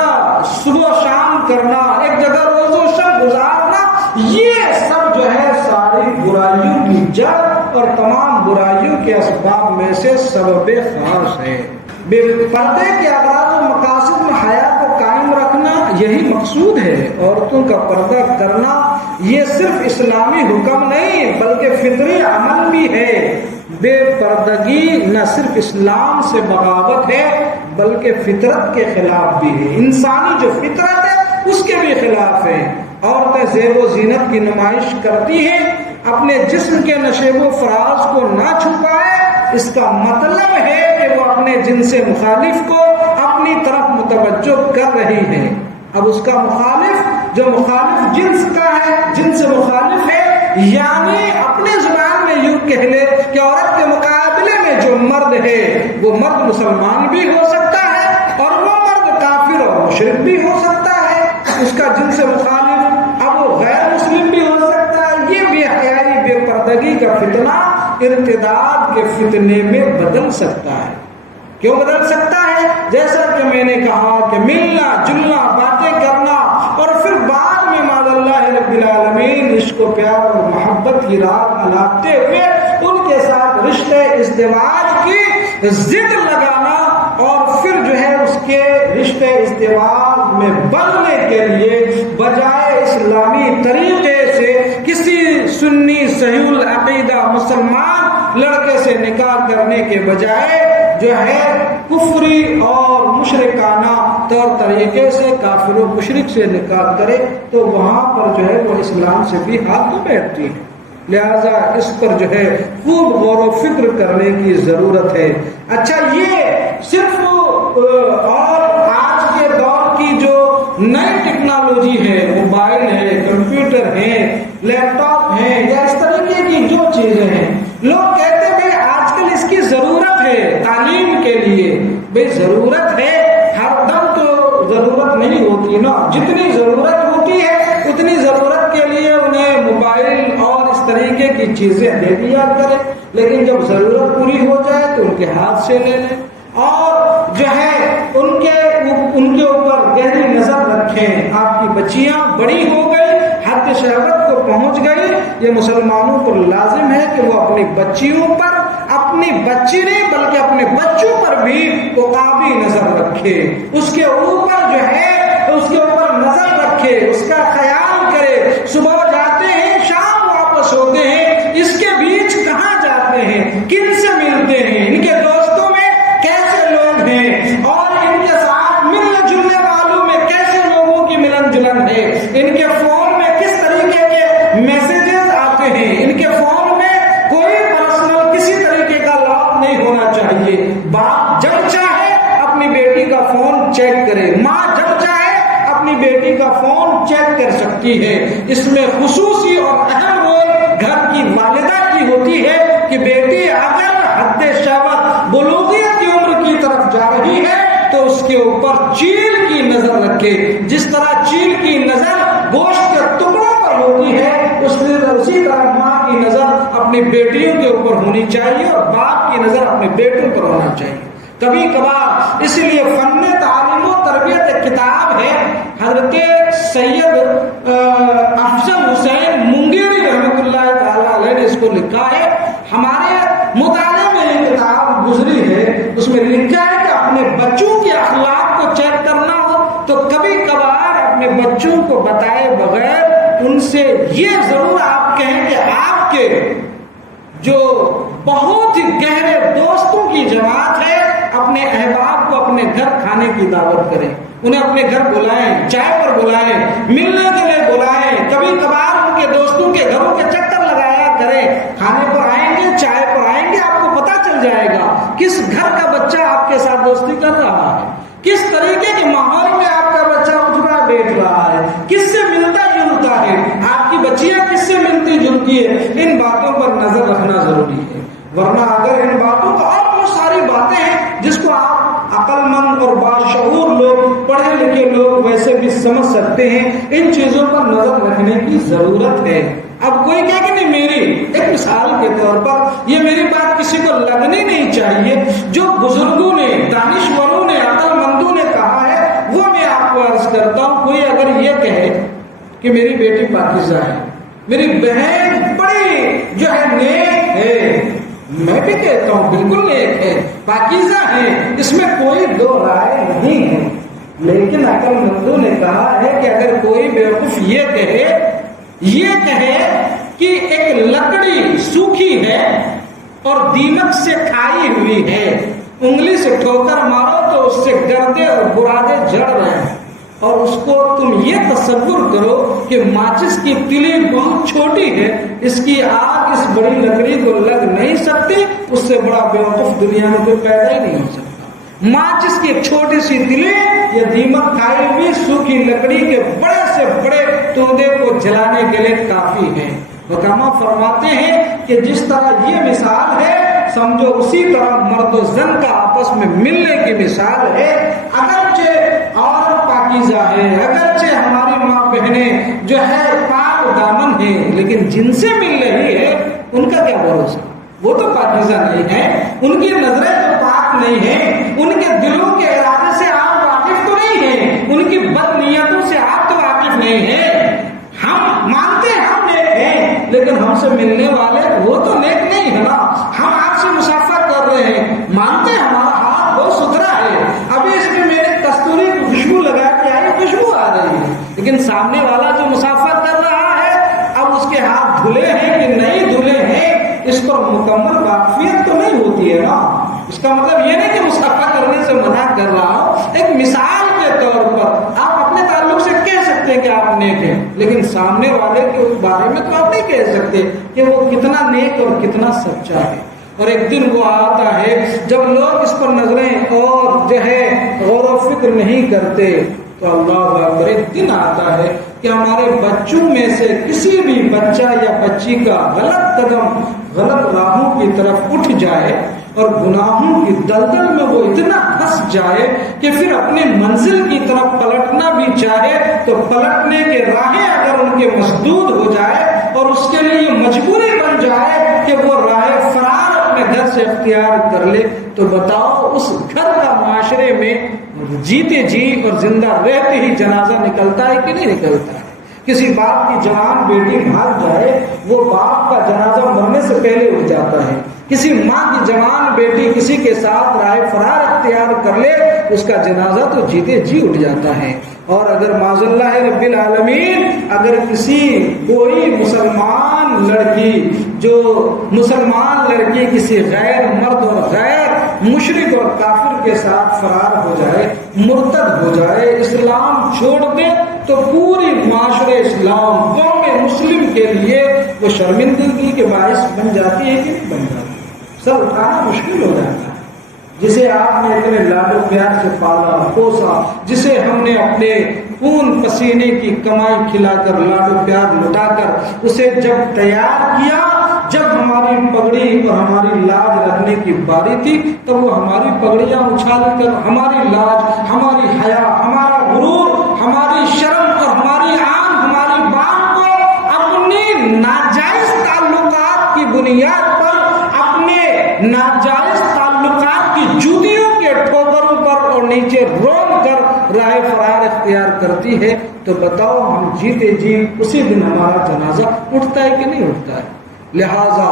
صبح و شام کرنا، ایک جگہ روز و شب گزارنا، یہ سب جو ہے ساری برائیوں کی جڑ اور تمام برائیوں کے اسباب میں سے سبب خاص ہے. بے پردے کے اغراض و مقاصد میں حیا کو قائم رکھنا یہی مقصود ہے. عورتوں کا پردہ کرنا یہ صرف اسلامی حکم نہیں بلکہ فطری عمل بھی ہے. بے پردگی نہ صرف اسلام سے بغاوت ہے بلکہ فطرت کے خلاف بھی ہے. انسانی جو فطرت ہے اس کے بھی خلاف ہے. عورتیں زیب و زینت کی نمائش کرتی ہیں، اپنے جسم کے نشیب و فراز کو نہ چھپائے. اس کا مطلب ہے کہ وہ اپنے جنس مخالف کو اپنی طرف متوجہ کر رہی ہے. اب اس کا مخالف جو مخالف جنس کا ہے، جنس مخالف ہے، یعنی اپنے زبان میں یوں کہہ لے کہ عورت کے مقابلے میں جو مرد ہے وہ مرد مسلمان بھی ہو سکتا ہے اور وہ مرد کافر اور مشرک بھی ہو سکتا ہے. اس کا جنس مخالف اب وہ غیر مسلم بھی ہو سکتا ہے. یہ بے حیائی، بے پردگی کا فتنہ ارتداد کے فتنے میں بدل سکتا ہے. کیوں بدل سکتا ہے؟ جیسا کہ میں نے کہا کہ ملنا جلنا، باتیں کرنا اور پھر بعد میں معاذ اللہ رب العالمین عشق و پیار اور محبت کی راہ الاپتے ہوئے ان کے ساتھ رشتے ازدواج کی ضد لگانا اور پھر جو ہے اس کے رشتے ازدواج میں بننے کے لیے بجائے اسلامی طریقے سے کسی سنی صحیح العقیدہ مسلمان لڑکے سے نکاح کرنے کے بجائے جو ہے کفری اور مشرکانہ طور طریقے سے کافر و مشرک سے نکاح کرے تو وہاں پر جو ہے وہ اسلام سے بھی ہاتھ تو بیٹھتی ہے. لہذا اس پر جو ہے خوب غور و فکر کرنے کی ضرورت ہے. اچھا، یہ صرف اور آج کے دور کی جو نئی ٹیکنالوجی ہے، موبائل ہے، کمپیوٹر ہے، لیپ ٹاپ ہے، یا اس طریقے کی جو چیزیں ہیں، لوگ کہتے ہیں بھائی آج کل اس کی ضرورت ہے تعلیم کے لیے. بھائی ضرورت ہے، ہر دم تو ضرورت نہیں ہوتی نا. جتنی ضرورت ہوتی ہے اتنی ضرورت کے لیے انہیں موبائل اور اس طریقے کی چیزیں دے دیا کرے، لیکن جب ضرورت پوری ہو جائے تو ان کے ہاتھ سے لے لیں اور جو ہے ان کے اوپر گہری نظر رکھیں. آپ کی بچیاں بڑی ہو گئی، حد شہوت کو پہنچ گئی، یہ مسلمانوں پر لازم ہے کہ وہ اپنی بچیوں پر، اپنی بچی نہیں بلکہ اپنے بچوں پر بھی عقابی نظر رکھے. اس کے اوپر جو ہے اس کے اوپر نظر رکھے، اس کا خیال کرے. صبح جاتے ہیں، شام واپس ہوتے ہیں، اس کے بیچ کہاں جاتے ہیں، کن سے ملتے ہیں، ان کے دوستوں میں کیسے لوگ ہیں اور ان کے ساتھ ملنے جلنے والوں میں کیسے لوگوں کی ملن جلن ہے، ان کے فون میں کس طریقے کے میسیجز آتے ہیں، ان کے فون میں کوئی پرسنل کسی طریقے کا لاک نہیں ہونا چاہیے. باپ جب چاہے اپنی بیٹی کا فون چیک کرے، ماں جب چاہے اپنی بیٹی کا فون چیک کر سکتی ہے. اس میں خصوصی اور اہم رول گھر کی والدہ کی ہوتی ہے کہ بیٹی اگر حد شہوت بلوغیت کی عمر کی طرف جا رہی ہے تو اس کے اوپر چیل کی نظر رکھے. جس طرح چیل کی نظر گوشت کے ٹکڑوں پر ہوتی ہے اسی طرح ماں کی نظر اپنی بیٹیوں کے اوپر ہونی چاہیے اور باپ کی نظر اپنے بیٹوں پر ہونا چاہیے. کبھی کبھار اس لیے فن تعلیم و تربیت ایک کتاب ہے، حضرت سید افضل حسین منگیری رحمۃ اللہ تعالی علیہ نے اس کو لکھا ہے. ہمارے مطالعے میں یہ کتاب گزری ہے، اس میں لکھا ہے کہ اپنے بچوں کے اخلاق کو چیک کرنا ہو تو کبھی کبھار اپنے بچوں کو بتائے بغیر ان سے یہ ضرور آپ کہیں کہ آپ کے جو بہت ہی گہرے دوستوں کی جماعت ہے، اپنے احباب کو اپنے گھر کھانے کی دعوت کریں، انہیں اپنے گھر بلائیں، چائے پر بلائیں، ملنے کے لیے بلائیں، کبھی کبھار ان کے دوستوں کے گھروں کے چکر لگایا کریں، کھانے پر آئیں گے، چائے پر آئیں گے، آپ کو پتہ چل جائے گا کس گھر کا بچہ آپ کے ساتھ دوستی کر رہا ہے، کس طریقے کے ماحول میں آپ کا بچہ اٹھنا بیٹھ رہا ہے، کس سے ملتا جلتا ہے، آپ کی بچیاں کس سے ملتی جلتی ہے، ان باتوں پر نظر رکھنا ضروری ہے۔ ورنہ اگر ان باتوں کا اور بہت ساری باتیں ہیں جس کو آپ عقل مند اور باشعور لوگ، پڑھے لکھے لوگ ویسے بھی سمجھ سکتے ہیں، ان چیزوں پر نظر رکھنے کی ضرورت ہے۔ اب کوئی کہے کہ نہیں، میری ایک مثال کے طور پر یہ میری بات کسی کو لگنی نہیں چاہیے، جو بزرگوں نے، دانشوروں نے، عقل مندوں نے کہا ہے وہ میں آپ کو عرض کرتا ہوں۔ کوئی اگر یہ کہے کہ میری بیٹی پاکیزہ ہے، میری بہن بڑی جو ہے نیک ہے، میں بھی کہتا ہوں بالکل نیک ہے، پاکیزہ ہے، اس میں کوئی دو رائے نہیں ہے، لیکن عقل مندوں نے کہا ہے کہ اگر کوئی بیوقوف یہ کہے کہ ایک لکڑی سوکھی ہے اور دیمک سے کھائی ہوئی ہے، انگلی سے ٹھوکر مارو تو اس سے گردے اور برادے جڑ رہے ہیں، اور اس کو تم یہ تصور کرو کہ ماچس کی تلی بہت چھوٹی ہے، اس کی آگ اس بڑی لکڑی کو لگ نہیں سکتی، اس سے بڑا بیوقوف دنیا میں کوئی پیدا ہی نہیں ہو سکتا۔ ماچس کی ایک چھوٹی سی تلی یا دیمک کھائی ہوئی سوکھی لکڑی کے بڑے سے بڑے تودے کو جلانے کے لیے کافی ہے۔ حکما فرماتے ہیں کہ جس طرح یہ مثال ہے، سمجھو اسی طرح مرد و زن کا آپس میں ملنے کی مثال ہے۔ اگرچہ عورت پاکیزہ ہے، اگرچہ ہماری ماں بہنیں جو ہے پاک دامن ہیں، لیکن جن سے مل رہی ہے ان کا کیا بھروسہ؟ وہ تو پاکیزہ نہیں ہے، ان کی نظریں تو پاک نہیں ہیں، ان کے دلوں کے ارادے سے آپ واقف تو نہیں ہیں، ان کی بد نیتوں سے آپ تو واقف نہیں ہیں۔ ہم مانتے ہیں ہم نیک ہیں، لیکن ہم سے ملنے والے وہ تو نیک نہیں ہے نا۔ ہم آپ سے مسافہ کر رہے ہیں، مانتے ہیں ہمارا ہاتھ بہت ستھرا ہے، ابھی اس میں میرے کستوری کی خوشبو لگا کے آئی، خوشبو آ رہی ہے، لیکن سامنے والا جو مسافہ کر رہا ہے اب اس کے ہاتھ دھلے ہیں کہ نہیں دھلے ہیں، اس پر مکمل واقفیت تو نہیں ہوتی ہے نا۔ اس کا مطلب یہ نہیں کہ مسافہ کرنے سے منع کر رہا ہوں، ایک مثال کے طور پر آپ اپنے تعلق سے کہہ سکتے ہیں کہ آپ نیک ہیں، لیکن سامنے والے کے بارے میں تو آپ نہیں کہہ سکتے کہ وہ کتنا نیک اور کتنا سچا ہے۔ اور ایک دن وہ آتا ہے جب لوگ اس پر نظریں اور جو ہے غور و فکر نہیں کرتے، تو اللہ اکبر، ایک دن آتا ہے کہ ہمارے بچوں میں سے کسی بھی بچہ یا بچی کا غلط قدم غلط راہوں کی طرف اٹھ جائے اور گناہوں کی دلدل میں وہ اتنا پھنس جائے کہ پھر اپنی منزل کی طرف پلٹنا بھی چاہے تو پلٹنے کے راہیں اگر ان کے مسدود ہو جائے اور اس کے لیے یہ مجبوری بن جائے کہ وہ راہ فرار اپنے گھر سے اختیار کر لے، تو بتاؤ اس گھر کا معاشرے میں جیتے جی اور زندہ رہتے ہی جنازہ نکلتا ہے کہ نہیں نکلتا ہے؟ کسی باپ کی جوان بیٹی بھاگ جائے، وہ باپ کا جنازہ مرنے سے پہلے اٹھ جاتا ہے۔ کسی ماں کی جوان بیٹی کسی کے ساتھ رائے فرار اختیار کر لے، اس کا جنازہ تو جیتے جی اٹھ جاتا ہے۔ اور اگر معاذ اللہ رب العالمین اگر کوئی مسلمان لڑکی کسی غیر مرد اور غیر مشرک اور کافر کے ساتھ فرار ہو جائے، مرتد ہو جائے، اسلام چھوڑ دے، تو پوری معاشرے اسلام، قوم مسلم کے لیے وہ شرمندگی کے باعث بن جاتی ہے کہ نہیں بن جاتی؟ سر اٹھانا مشکل ہو جاتا ہے۔ جسے آپ نے اتنے لاڈ و پیار سے پالا پوسا، جسے ہم نے اپنے خون پسینے کی کمائی کھلا کر لاڈ و پیار لٹا کر اسے جب تیار کیا، جب ہماری پگڑی اور ہماری لاج رکھنے کی باری تھی، تب وہ ہماری پگڑیاں اچھال کر ہماری لاج، ہماری حیا، ہمارا غرور، ہماری شرم اور ہماری آن، ہماری بان کو اپنی ناجائز تعلقات کی بنیاد پر، اپنے ناجائز تعلقات کی جوتیوں کے ٹھوکروں پر اور نیچے رون کر راہ فرار اختیار کرتی ہے، تو بتاؤ ہم جیتے جی اسی دن ہمارا جنازہ اٹھتا ہے کہ نہیں اٹھتا ہے؟ لہذا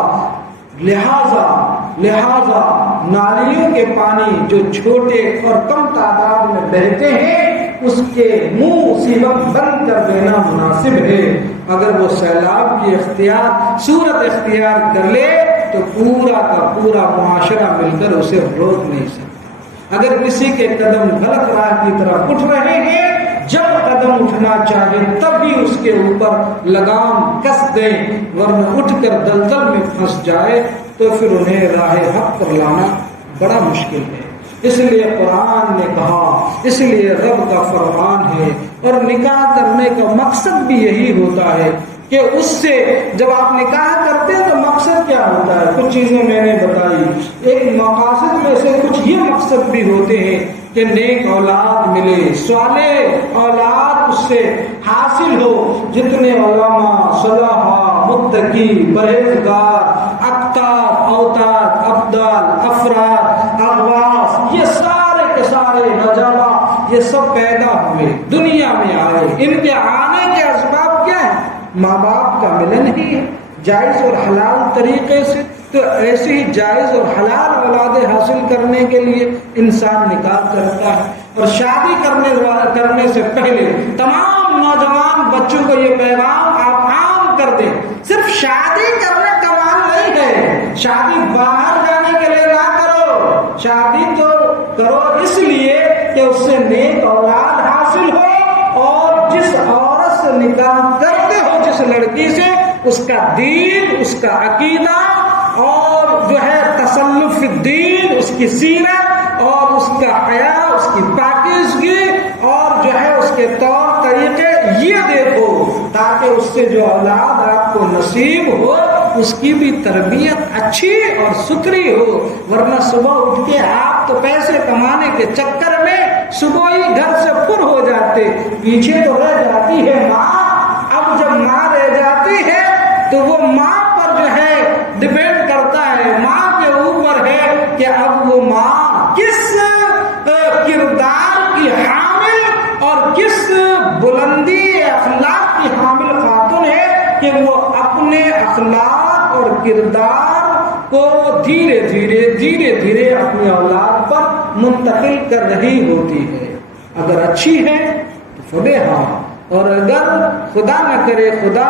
نالیوں کے پانی جو چھوٹے اور کم تعداد میں بہتے ہیں، اس کے منہ اسی وقت بند کر دینا مناسب ہے۔ اگر وہ سیلاب کی صورت اختیار کر لے تو پورا کا پورا معاشرہ مل کر اسے روک نہیں سکتا۔ اگر کسی کے قدم غلط راہ کی طرف اٹھ رہے ہیں، جب قدم اٹھنا چاہے تب بھی اس کے اوپر لگام کس دیں، ورنہ اٹھ کر دلدل میں پھنس جائے تو پھر انہیں راہ حق پر لانا بڑا مشکل ہے۔ اس لیے قرآن نے کہا، اس لیے رب کا فرمان ہے، اور نکاح کرنے کا مقصد بھی یہی ہوتا ہے کہ اس سے جب آپ نکاح کرتے ہیں تو مقصد کیا ہوتا ہے؟ کچھ چیزیں میں نے بتائی، ایک مقاصد میں سے کچھ یہ مقصد بھی ہوتے ہیں کہ نیک اولاد ملے، صالح اولاد اس سے حاصل ہو۔ جتنے علماء، صلاحہ، متقی، پرہیزگار، اقطاب، اوتاد، ابدال، افراد، اغواص، یہ سارے کے سارے نجابہ یہ سب پیدا ہوئے، دنیا میں آئے۔ ان کے آنے کے اسباب کیا ہیں؟ ماں باپ کا ملن ہی ہے، جائز اور حلال طریقے سے۔ تو ایسے ہی جائز اور حلال اولاد حاصل کرنے کے لیے انسان نکاح کرتا ہے۔ اور شادی کرنے سے پہلے تمام نوجوان بچوں کو یہ پیغام آپ عام کر دیں، صرف شادی کرنے کا مان نہیں ہے، شادی باہر جانے کے لیے نہ کرو، شادی تو کرو اس لیے کہ اس سے نیک اولاد حاصل ہو، اور جس عورت سے نکاح کرتے ہو، جس لڑکی سے، اس کا دین، اس کا عقیدہ، اور جو ہے تسلف الدین، اس کی سیرت اور اس کا حیا، اس کی پاکیزگی، اور جو ہے اس کے طور طریقے یہ دیکھو، تاکہ اس سے جو اولاد آپ کو نصیب ہو اس کی بھی تربیت اچھی اور ستھری ہو۔ ورنہ صبح اٹھ کے آپ تو پیسے کمانے کے چکر میں صبح ہی گھر سے پر ہو جاتے، پیچھے تو رہ جاتی ہے ماں۔ اب جب ماں رہ جاتی ہے تو وہ ماں پر جو ہے ڈپینڈ کرتا ہے، ماں کے اوپر ہے کہ اب وہ ماں کس کردار کی حامل اور کس بلندی اخلاق کی حامل خاتون ہے کہ وہ اپنے اخلاق اور کردار کو دھیرے دھیرے اپنی اولاد پر منتقل کر رہی ہوتی ہے۔ اگر اچھی ہے تو فبہا، اور اگر خدا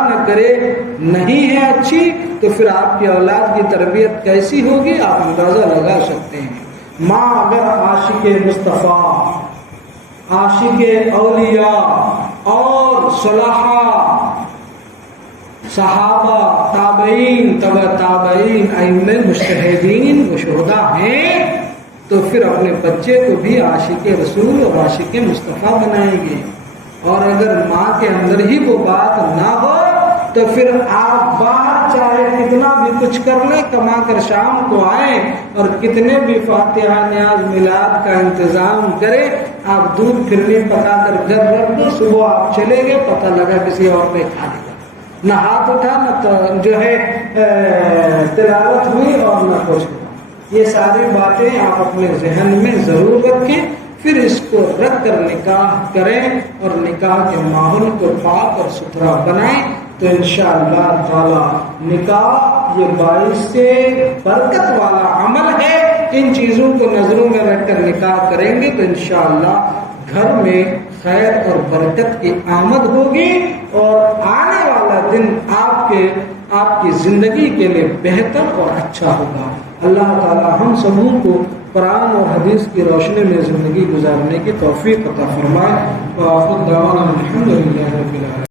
نہ کرے نہیں ہے اچھی تو پھر آپ کی اولاد کی تربیت کیسی ہوگی آپ اندازہ لگا سکتے ہیں۔ ماں اگر عاشق مصطفیٰ، عاشق اولیاء اور صلاحہ، صحابہ، تابعین، تبع تابعین، ائمہ مجتہدین و شہداء ہیں تو پھر اپنے بچے کو بھی عاشق رسول اور عاشق مصطفیٰ بنائیں گے۔ اور اگر ماں کے اندر ہی وہ بات نہ ہو تو پھر آپ باہر چاہے کتنا بھی کچھ کر لیں، کما کر شام کو آئیں اور کتنے بھی فاتحہ نیاز میلاد کا انتظام کریں، آپ دودھ پھرنی پکا کر گھر رکھ دو، صبح آپ چلے گئے، پتہ لگا کسی اور نے کھا لیا، نہ ہاتھ اٹھا، نہ جو ہے تلاوت ہوئی اور نہ کچھ ہوا۔ یہ ساری باتیں آپ اپنے ذہن میں ضرور رکھیں، پھر اس کو رکھ کر نکاح کریں اور نکاح کے ماحول کو پاک اور ستھرا بنائیں تو انشاءاللہ تعالی نکاح یہ باعث سے برکت والا عمل ہے۔ ان چیزوں کو نظروں میں رکھ کر نکاح کریں گے تو انشاءاللہ گھر میں خیر اور برکت کی آمد ہوگی، اور آنے والا دن آپ کی زندگی کے لیے بہتر اور اچھا ہوگا۔ اللہ تعالی ہم سبوں کو قرآن اور حدیث کی روشنی میں زندگی گزارنے کی توفیق عطا فرمائے۔ وآخر دعوانا الحمدللہ رب العالمین۔